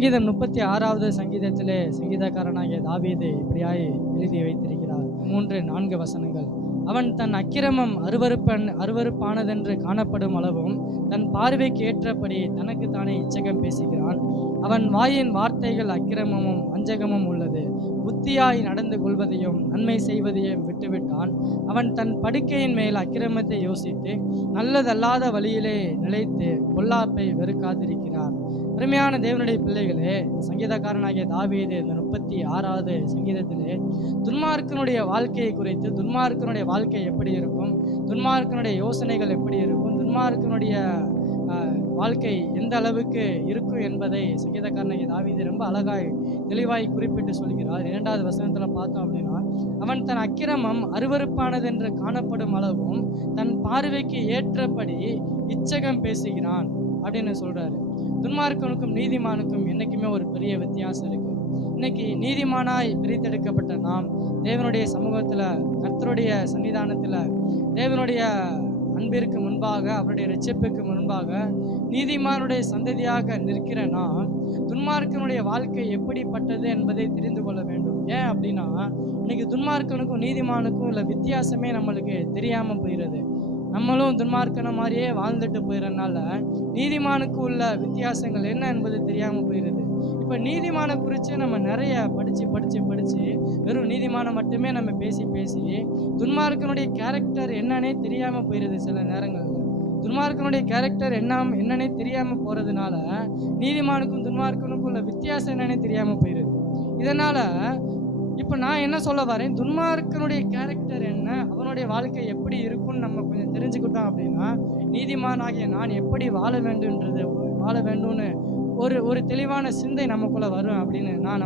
சங்கீதம் 36வது சங்கீதத்திலே சங்கீதக்காரனாகிய தாவீது இப்படியாய் எழுதி வைத்திருக்கிறார். 3-4 வசனங்கள். அவன் தன் அக்கிரமம் அருவருப்பானதென்று காணப்படும் அளவும் தன் பார்வைக்கு ஏற்றபடி தனக்கு தானே இச்சகம் பேசுகிறான். அவன் வாயின் வார்த்தைகள் அக்கிரமமும் வஞ்சகமும் உள்ளது. புத்தியாய் நடந்து கொள்வதையும் நன்மை செய்வதையும் விட்டுவிட்டான். அவன் தன் படுக்கையின் மேல் அக்கிரமத்தை யோசித்து நல்லதல்லாத வழியிலே நிலைத்து பொல்லாப்பை வெறுக்காதிருக்கிறான். அருமையான தேவனுடைய பிள்ளைகளே, சங்கீதக்காரனாகிய தாவீது இந்த 36வது சங்கீதத்திலே துன்மார்க்கனுடைய வாழ்க்கையை குறித்து, துன்மார்க்கனுடைய வாழ்க்கை எப்படி இருக்கும், துன்மார்க்கனுடைய யோசனைகள் எப்படி இருக்கும், துன்மார்க்கனுடைய வாழ்க்கை எந்த அளவுக்கு இருக்கும் என்பதை சங்கீதக்காரனாகிய தாவீது ரொம்ப அழகாய் தெளிவாய் குறிப்பிட்டு சொல்கிறார். 2வது வசனத்தில் பார்த்தோம் அப்படின்னா, அவன் தன் அக்கிரமம் அருவருப்பானதென்று காணப்படும் அளவும் தன் பார்வைக்கு ஏற்றபடி இச்சகம் பேசுகிறான் அப்படின்னு சொல்றாரு. துன்மார்க்கனுக்கும் நீதிமானுக்கும் என்னைக்குமே ஒரு பெரிய வித்தியாசம் இருக்கு. இன்னைக்கு நீதிமானாய் பிரித்தெடுக்கப்பட்ட நாம் தேவனுடைய சமூகத்துல, கர்த்தருடைய சன்னிதானத்துல, தேவனுடைய அன்பிற்கு முன்பாக, அவருடைய இரட்சிப்புக்கு முன்பாக நீதிமானுடைய சந்ததியாக நிற்கிற நாம் துன்மார்க்கனுடைய வாழ்க்கை எப்படிப்பட்டது என்பதை தெரிந்து கொள்ள வேண்டும். ஏன் அப்படின்னா, இன்னைக்கு துன்மார்க்கனுக்கும் நீதிமானுக்கும் உள்ள வித்தியாசமே நம்மளுக்கு தெரியாம போயிடுது. நம்மளும் துன்மார்க்கன மாதிரியே வாழ்ந்துட்டு போயிடறதுனால நீதிமானுக்கு உள்ள வித்தியாசங்கள் என்ன என்பது தெரியாமல் போயிடுது. இப்போ நீதிமான குறித்து நம்ம நிறைய படித்து வெறும் நீதிமானம் மட்டுமே நம்ம பேசி துன்மார்க்கனுடைய கேரக்டர் என்னன்னே தெரியாமல் போயிடுது. சில நேரங்களில் துன்மார்க்கனுடைய கேரக்டர் என்னன்னே தெரியாமல் போகிறதுனால நீதிமானுக்கும் துன்மார்க்கனுக்கும் உள்ள வித்தியாசம் என்னன்னே தெரியாமல் போயிடுது. இதனால் இப்போ நான் என்ன சொல்ல வரேன், துன்மார்க்கனுடைய கேரக்டர் என்ன, அவனுடைய வாழ்க்கை எப்படி இருக்கும்னு நம்ம கொஞ்சம் தெரிஞ்சுக்கிட்டோம் அப்படின்னா நீதிமானாகிய நான் எப்படி வாழ வேண்டும்னு ஒரு தெளிவான சிந்தை நமக்குள்ள வரும் அப்படின்னு நான்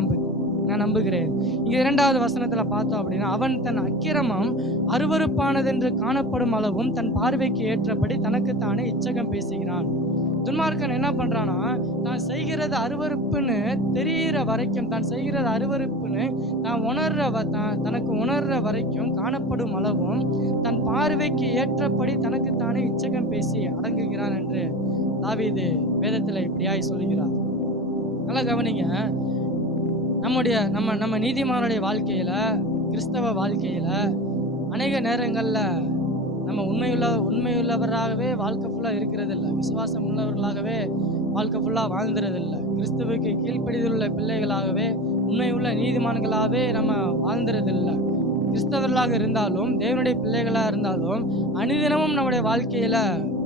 நம்புகிறேன். இங்கே 2வது வசனத்தில் பார்த்தோம் அப்படின்னா, அவன் தன் அக்கிரமம் அருவருப்பானதென்று காணப்படும் அளவும் தன் பார்வைக்கு ஏற்றபடி தனக்குத்தானே இச்சகம் பேசுகிறான். துன்மார்க்கன் என்ன பண்றானா, தான் செய்கிறது அருவருப்புன்னு தெரிகிற வரைக்கும், தான் செய்கிறது அருவருப்புன்னு தனக்கு உணர்ற வரைக்கும் காணப்படும் அளவும் தன் பார்வைக்கு ஏற்றபடி தனக்குத்தானே இச்சகம் பேசி அடங்குகிறான் என்று தாவீது வேதத்தில் இப்படியாய் சொல்லுகிறார். நல்லா கவனிங்க. நம்ம நீதிமானுடைய வாழ்க்கையில, கிறிஸ்தவ வாழ்க்கையில அநேக நேரங்கள்ல நம்ம உண்மையுள்ளவராகவே வாழ்க்கை ஃபுல்லாக இருக்கிறதில்ல, விசுவாசம் உள்ளவர்களாகவே வாழ்க்கை ஃபுல்லாக வாழ்ந்துறதில்லை, கிறிஸ்துவுக்கு கீழ்ப்படிதலுள்ள பிள்ளைகளாகவே உண்மையுள்ள நீதிமான்களாகவே நம்ம வாழ்ந்துறதில்லை. கிறிஸ்தவர்களாக இருந்தாலும், தேவனுடைய பிள்ளைகளாக இருந்தாலும் அனுதினமும் நம்முடைய வாழ்க்கையில்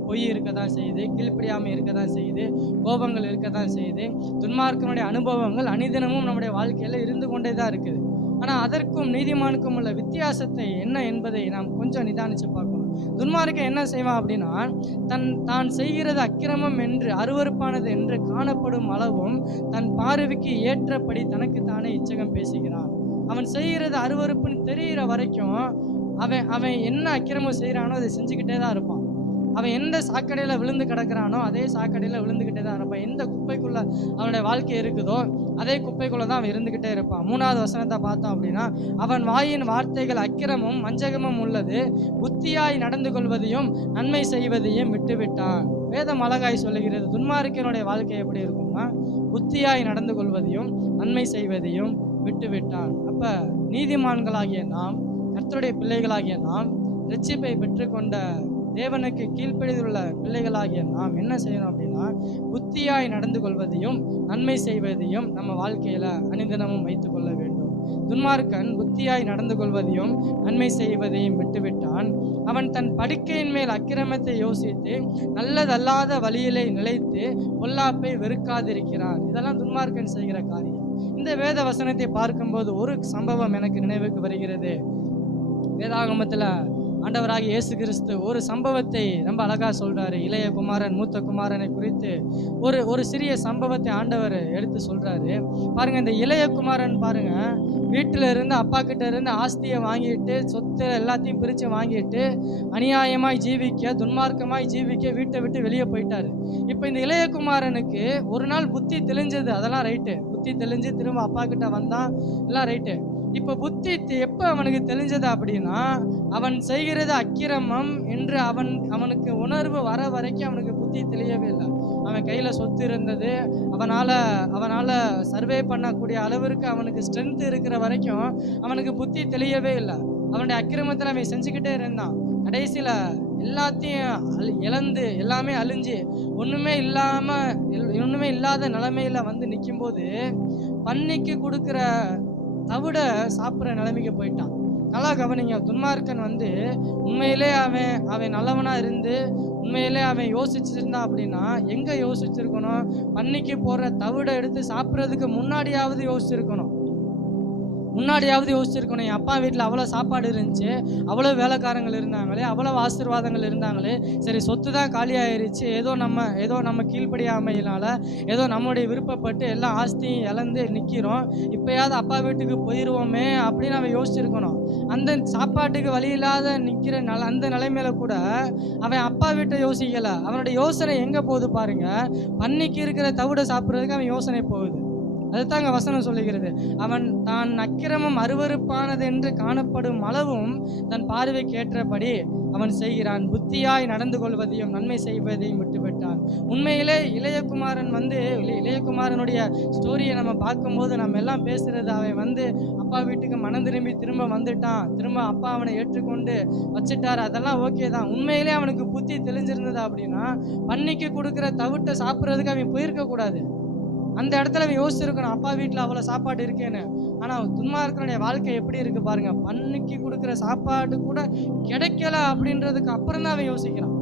பொய் இருக்க தான் செய்யுது, கீழ்ப்படியாமல் இருக்க தான் செய்யுது, கோபங்கள் இருக்க தான் செய்யுது, துன்மார்க்கனுடைய அனுபவங்கள் அனுதினமும் நம்முடைய வாழ்க்கையில் இருந்து கொண்டே தான் இருக்குது. ஆனால் அதற்கும் நீதிமானுக்கும் உள்ள வித்தியாசத்தை என்ன என்பதை நாம் கொஞ்சம் நிதானித்து பார்க்கணும். துன்மார்க்கன் என்ன செய்வான் அப்படின்னா, தான் செய்கிறது அக்கிரமம் என்று அருவருப்பானது என்று காணப்படும் அளவும் தன் பார்வைக்கு ஏற்றபடி தனக்கு தானே இச்சகம் பேசுகிறான். அவன் செய்கிறது அருவருப்புன்னு தெரிகிற வரைக்கும் அவன் என்ன அக்கிரமம் செய்கிறானோ அதை செஞ்சுக்கிட்டே தான் இருப்பான். அவன் எந்த சாக்கடையில் விழுந்து கிடக்கிறானோ அதே சாக்கடையில் விழுந்துக்கிட்டே தான் இருப்பான். எந்த குப்பைக்குள்ள அவனுடைய வாழ்க்கை இருக்குதோ அதே குப்பைக்குள்ள தான் அவன் இருந்துக்கிட்டே இருப்பான். 3வது வசனத்தை பார்த்தோம் அப்படின்னா, அவன் வாயின் வார்த்தைகள் அக்கிரமும் வஞ்சகமும் உள்ளது. புத்தியாய் நடந்து கொள்வதையும் நன்மை செய்வதையும் விட்டுவிட்டான். வேதம் அழகாய் சொல்லுகிறது, துன்மார்க்கனுடைய வாழ்க்கை எப்படி இருக்கும்னா, புத்தியாய் நடந்து கொள்வதையும் நன்மை செய்வதையும் விட்டுவிட்டான். அப்ப நீதிமான்களாகிய நாம், கர்த்தருடைய பிள்ளைகளாகிய நாம், இரட்சிப்பை பெற்றுக்கொண்ட தேவனுக்கு கீழ்ப்படிந்துள்ள பிள்ளைகளாகிய நாம் என்ன செய்யணும் அப்படின்னா, புத்தியாய் நடந்து கொள்வதையும் நன்மை செய்வதையும் நம்ம வாழ்க்கையில அனுதினமும் வைத்துக் கொள்ள வேண்டும். துன்மார்க்கன் புத்தியாய் நடந்து கொள்வதையும் நன்மை செய்வதையும் விட்டுவிட்டான். அவன் தன் படுக்கையின் மேல் அக்கிரமத்தை யோசித்து நல்லதல்லாத வழியிலே நிலைத்து பொல்லாப்பை வெறுக்காதிருக்கிறான். இதெல்லாம் துன்மார்க்கன் செய்கிற காரியம். இந்த வேத வசனத்தை பார்க்கும்போது ஒரு சம்பவம் எனக்கு நினைவுக்கு வருகிறது. வேதாகமத்துல ஆண்டவராகிய இயேசு கிறிஸ்து ஒரு சம்பவத்தை ரொம்ப அழகா சொல்றாரு. இளைய குமாரன் மூத்த குமாரனை குறித்து ஒரு சிறிய சம்பவத்தை ஆண்டவர் எடுத்து சொல்றாரு. பாருங்க, இந்த இளைய குமாரன் பாருங்க, வீட்டில இருந்து அப்பா கிட்ட இருந்து ஆஸ்தியை வாங்கிட்டு, சொத்து எல்லாத்தையும் பிரித்து வாங்கிட்டு, அநியாயமாய் ஜீவிக்க, துன்மார்க்கமாய் ஜீவிக்க வீட்டை விட்டு வெளியே போயிட்டாரு. இப்போ இந்த இளைய குமாரனுக்கு ஒரு நாள் புத்தி தெளிஞ்சது. அதெல்லாம் ரைட்டு, புத்தி தெளிஞ்சு திரும்ப அப்பா கிட்ட வந்தான், எல்லாம் ரைட்டு. இப்போ புத்தி எப்போ அவனுக்கு தெரிஞ்சது அப்படின்னா, அவன் செய்கிறது அக்கிரமம் என்று அவனுக்கு உணர்வு வர வரைக்கும் அவனுக்கு புத்தி தெரியவே இல்லை. அவன் கையில் சொத்து இருந்தது, அவனால சர்வே பண்ணக்கூடிய அளவிற்கு அவனுக்கு ஸ்ட்ரென்த் இருக்கிற வரைக்கும் அவனுக்கு புத்தி தெரியவே இல்லை. அவனுடைய அக்கிரமத்தில் அவன் செஞ்சுக்கிட்டே இருந்தான். கடைசியில் எல்லாத்தையும் இழந்து எல்லாமே அழிஞ்சு ஒன்றுமே இல்லாத நிலைமையில வந்து நிற்கும்போது பன்னிக்கு கொடுக்குற தவிட சாப்பிட்ற நிலைமைக்கு போயிட்டான். நல்லா கவனிங்க, துன்மார்க்கன் வந்து உண்மையிலே அவன் நல்லவனா இருந்து உண்மையிலே அவன் யோசிச்சிருந்தான் அப்படின்னா எங்க யோசிச்சிருக்கணும்? பன்னிக்கு போடுற தவிட எடுத்து சாப்பிட்றதுக்கு முன்னாடியாவது யோசிச்சிருக்கணும். என் அப்பா வீட்டில் அவ்வளோ சாப்பாடு இருந்துச்சு, அவ்வளோ வேலைக்காரங்கள் இருந்தாங்களே, அவ்வளோ ஆசீர்வாதங்கள் இருந்தாங்களே, சரி சொத்து தான் காலியாயிருச்சு, ஏதோ நம்ம கீழ்ப்படியாமையினால ஏதோ நம்மளுடைய விருப்பப்பட்டு எல்லா ஆஸ்தியும் இழந்து நிற்கிறோம், இப்போயாவது அப்பா வீட்டுக்கு போயிடுவோமே அப்படின்னு அவன் யோசிச்சிருக்கணும். அந்த சாப்பாட்டுக்கு வழி இல்லாத நிற்கிற அந்த நிலைமையில கூட அவன் அப்பா வீட்டை யோசிக்கலை. அவனுடைய யோசனை எங்கே போகுது பாருங்க, பன்னிக்கு இருக்கிற தவிட சாப்பிட்றதுக்கு அவன் யோசனை போகுது. அதுதாங்க வசனம் சொல்லுகிறது. அவன் தான் அக்கிரமம் அருவருப்பானது என்று காணப்படும் அளவும் தன் பார்வைக்கு ஏற்றபடி அவன் செய்கிறான். புத்தியாய் நடந்து கொள்வதையும் நன்மை செய்வதையும் விட்டுவிட்டான். உண்மையிலே இளையகுமாரனுடைய ஸ்டோரியை நம்ம பார்க்கும்போது நம்ம எல்லாம் பேசுறது, அவன் வந்து அப்பா வீட்டுக்கு மனம் திரும்ப வந்துட்டான், திரும்ப அப்பா அவனை ஏற்றுக்கொண்டு வச்சுட்டார், அதெல்லாம் ஓகே தான். உண்மையிலே அவனுக்கு புத்தி தெளிஞ்சிருந்தது அப்படின்னா பன்னிக்கு கொடுக்குற தவிட்டை சாப்பிட்றதுக்கு அவன் போயிருக்க கூடாது. அந்த இடத்துல அவன் யோசிச்சிருக்கணும், அப்பா வீட்டில் அவ்வளோ சாப்பாடு இருக்கேன்னு. ஆனால் துன்மார்க்கனுடைய வாழ்க்கை எப்படி இருக்கு பாருங்க, பன்னிக்கு கொடுக்குற சாப்பாடு கூட கிடைக்கல அப்படின்றதுக்கு அப்புறம் தான் அவன் யோசிக்கிறான்.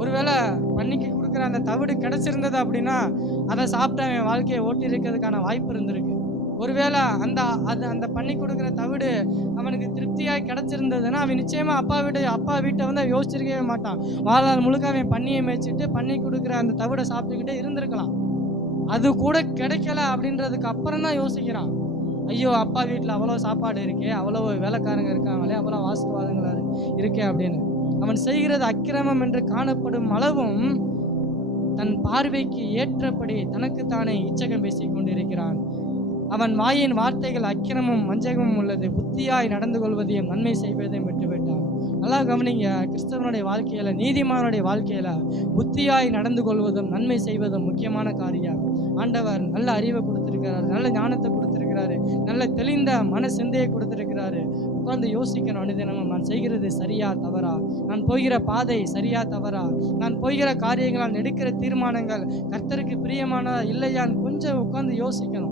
ஒருவேளை பன்னிக்கு கொடுக்குற அந்த தவிடு கிடைச்சிருந்தது அப்படின்னா அதை சாப்பிட்டு அவன் வாழ்க்கையை ஓட்டி இருக்கிறதுக்கான வாய்ப்பு இருந்திருக்கு. ஒருவேளை அந்த பண்ணி கொடுக்குற தவிடு அவனுக்கு திருப்தியாக கிடைச்சிருந்ததுன்னா அவன் நிச்சயமா அப்பா வீட்டை வந்து அவன் யோசிச்சிருக்கவே மாட்டான். வாழ்நாள் முழுக்க அவன் பன்னியை மேய்ச்சிட்டு பண்ணி கொடுக்குற அந்த தவிடை சாப்பிட்டுக்கிட்டே இருந்திருக்கலாம். அது கூட கிடைக்கல அப்படின்றதுக்கு அப்புறம் தான் யோசிக்கிறான், ஐயோ அப்பா வீட்டில் அவ்வளோ சாப்பாடு இருக்கே, அவ்வளோ வேலைக்காரங்க இருக்காங்களே, அவ்வளோ ஆசீர்வாதங்கள் இருக்கே அப்படின்னு. அவன் செய்கிறது அக்கிரமம் என்று காணப்படும் அளவும் தன் பார்வைக்கு ஏற்றபடி தனக்குத்தானே இச்சகம் பேசிக் கொண்டிருக்கிறான். அவன் வாயின் வார்த்தைகள் அக்கிரமும் வஞ்சகமும் உள்ளது, புத்தியாய் நடந்து கொள்வதையும் நன்மை செய்வதையும் விட்டுவிட்டான். நல்லா கவனிங்க, கிறிஸ்தவனுடைய வாழ்க்கையில, நீதிமானுடைய வாழ்க்கையில புத்தியாய் நடந்து கொள்வதும் நன்மை செய்வதும் முக்கியமான காரியம். ஆண்டவர் நல்ல அறிவை கொடுத்திருக்கிறாரு, நல்ல ஞானத்தை கொடுத்திருக்கிறாரு, நல்ல தெளிந்த மன சிந்தையை கொடுத்திருக்கிறாரு. உட்கார்ந்து யோசிக்கணும், அனுதினமும் நான் செய்கிறது சரியா தவறா, நான் போகிற பாதை சரியா தவறா, நான் போகிற காரியங்கள், நான் எடுக்கிற தீர்மானங்கள் கர்த்தருக்கு பிரியமானதா இல்லையான்னு கொஞ்சம் உட்கார்ந்து யோசிக்கணும்.